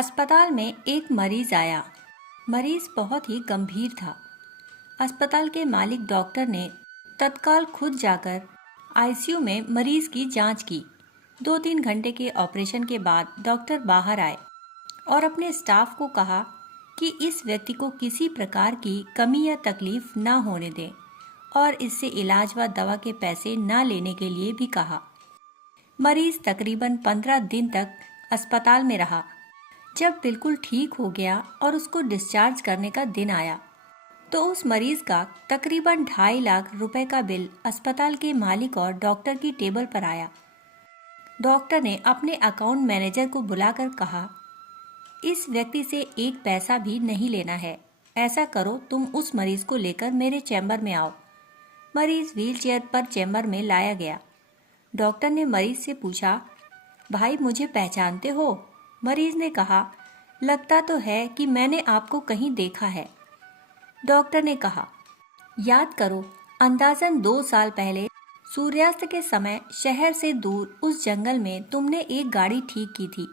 अस्पताल में एक मरीज आया। मरीज बहुत ही गंभीर था। अस्पताल के मालिक डॉक्टर ने तत्काल खुद जाकर आईसीयू में मरीज की जांच की। 2-3 घंटे के ऑपरेशन के बाद डॉक्टर बाहर आए और अपने स्टाफ को कहा कि इस व्यक्ति को किसी प्रकार की कमी या तकलीफ न होने दें और इससे इलाज व दवा के पैसे न लेने के लिए भी कहा। मरीज तकरीबन 15 दिन तक अस्पताल में रहा। जब बिल्कुल ठीक हो गया और उसको डिस्चार्ज करने का दिन आया तो उस मरीज का तकरीबन 2.5 लाख रुपए का बिल अस्पताल के मालिक और डॉक्टर की टेबल पर आया। डॉक्टर ने अपने अकाउंट मैनेजर को बुलाकर कहा, इस व्यक्ति से एक पैसा भी नहीं लेना है। ऐसा करो, तुम उस मरीज को लेकर मेरे चैम्बर में आओ। मरीज व्हीलचेयर पर चैम्बर में लाया गया। डॉक्टर ने मरीज से पूछा, भाई मुझे पहचानते हो? मरीज ने कहा, लगता तो है कि मैंने आपको कहीं देखा है। डॉक्टर ने कहा, याद करो, अंदाजन 2 साल पहले सूर्यास्त के समय शहर से दूर उस जंगल में तुमने एक गाड़ी ठीक की थी।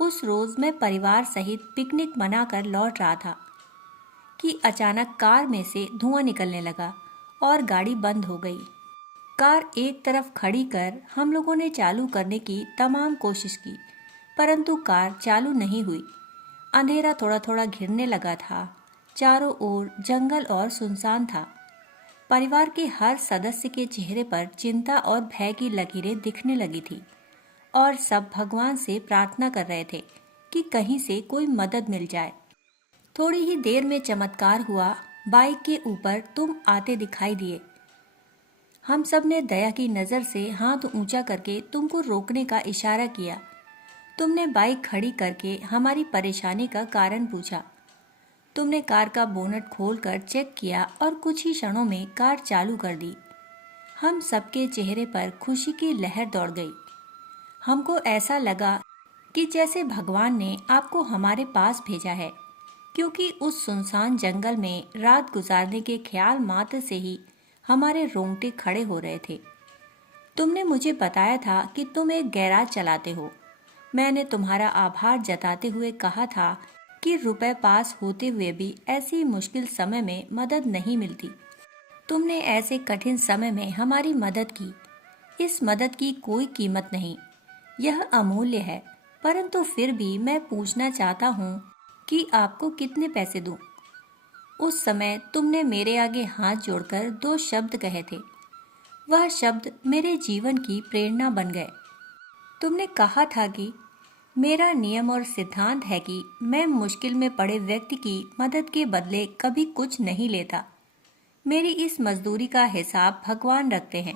उस रोज मैं परिवार सहित पिकनिक मनाकर लौट रहा था कि अचानक कार में से धुआं निकलने लगा और गाड़ी बंद हो गई। कार एक तरफ खड़ी कर हम लोगों ने चालू करने की तमाम कोशिश की, परंतु कार चालू नहीं हुई। अंधेरा थोड़ा थोड़ा घिरने लगा था। चारों ओर जंगल और सुनसान था। परिवार के हर सदस्य के चेहरे पर चिंता और भय की लकीरें दिखने लगी थी और सब भगवान से प्रार्थना कर रहे थे कि कहीं से कोई मदद मिल जाए। थोड़ी ही देर में चमत्कार हुआ। बाइक के ऊपर तुम आते दिखाई दिए। हम सब ने दया की नज़र से हाथ ऊंचा करके तुमको रोकने का इशारा किया। तुमने बाइक खड़ी करके हमारी परेशानी का कारण पूछा। तुमने कार का बोनट खोलकर चेक किया और कुछ ही क्षणों में कार चालू कर दी। हम सबके चेहरे पर खुशी की लहर दौड़ गई। हमको ऐसा लगा कि जैसे भगवान ने आपको हमारे पास भेजा है, क्योंकि उस सुनसान जंगल में रात गुजारने के ख्याल मात्र से ही हमारे रोंगटे खड़े हो रहे थे। तुमने मुझे बताया था कि तुम एक गैराज चलाते हो। मैंने तुम्हारा आभार जताते हुए कहा था कि रुपए पास होते हुए भी ऐसी मुश्किल समय में मदद नहीं मिलती। तुमने ऐसे कठिन समय में हमारी मदद की। इस मदद की कोई कीमत नहीं, यह अमूल्य है। परंतु फिर भी मैं पूछना चाहता हूँ कि आपको कितने पैसे दूं? उस समय तुमने मेरे आगे हाथ जोड़कर 2 शब्द कहे थे। वह शब्द मेरे जीवन की प्रेरणा बन गए। तुमने कहा था कि मेरा नियम और सिद्धांत है कि मैं मुश्किल में पड़े व्यक्ति की मदद के बदले कभी कुछ नहीं लेता। मेरी इस मजदूरी का हिसाब भगवान रखते हैं।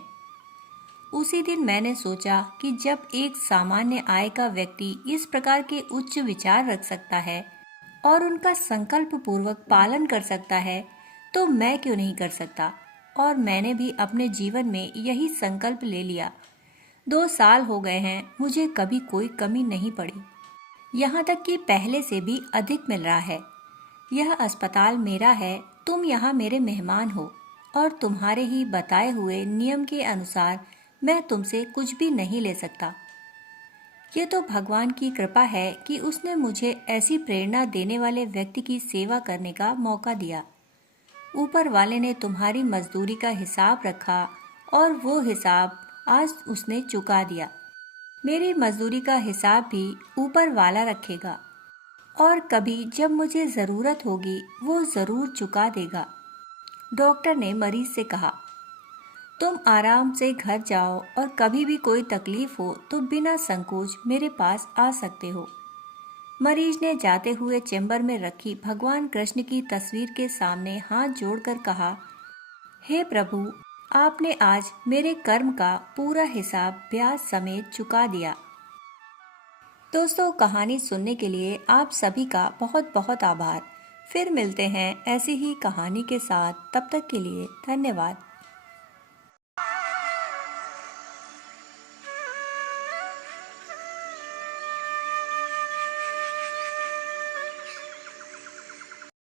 उसी दिन मैंने सोचा कि जब एक सामान्य आय का व्यक्ति इस प्रकार के उच्च विचार रख सकता है और उनका संकल्प पूर्वक पालन कर सकता है, तो मैं क्यों नहीं कर सकता। और मैंने भी अपने जीवन में यही संकल्प ले लिया। 2 साल हो गए हैं, मुझे कभी कोई कमी नहीं पड़ी। यहाँ तक कि पहले से भी अधिक मिल रहा है। यह अस्पताल मेरा है, तुम यहाँ मेरे मेहमान हो और तुम्हारे ही बताए हुए नियम के अनुसार मैं तुमसे कुछ भी नहीं ले सकता। ये तो भगवान की कृपा है कि उसने मुझे ऐसी प्रेरणा देने वाले व्यक्ति की सेवा करने का मौका दिया। ऊपर वाले ने तुम्हारी मजदूरी का हिसाब रखा और वो हिसाब आज उसने चुका दिया। मेरी मजदूरी का हिसाब भी ऊपर वाला रखेगा और कभी जब मुझे ज़रूरत होगी वो ज़रूर चुका देगा। डॉक्टर ने मरीज से कहा, तुम आराम से घर जाओ और कभी भी कोई तकलीफ हो तो बिना संकोच मेरे पास आ सकते हो। मरीज ने जाते हुए चैम्बर में रखी भगवान कृष्ण की तस्वीर के सामने हाथ जोड़कर कहा, हे प्रभु, आपने आज मेरे कर्म का पूरा हिसाब ब्याज समेत चुका दिया। दोस्तों, कहानी सुनने के लिए आप सभी का बहुत बहुत आभार। फिर मिलते हैं ऐसी ही कहानी के साथ। तब तक के लिए धन्यवाद।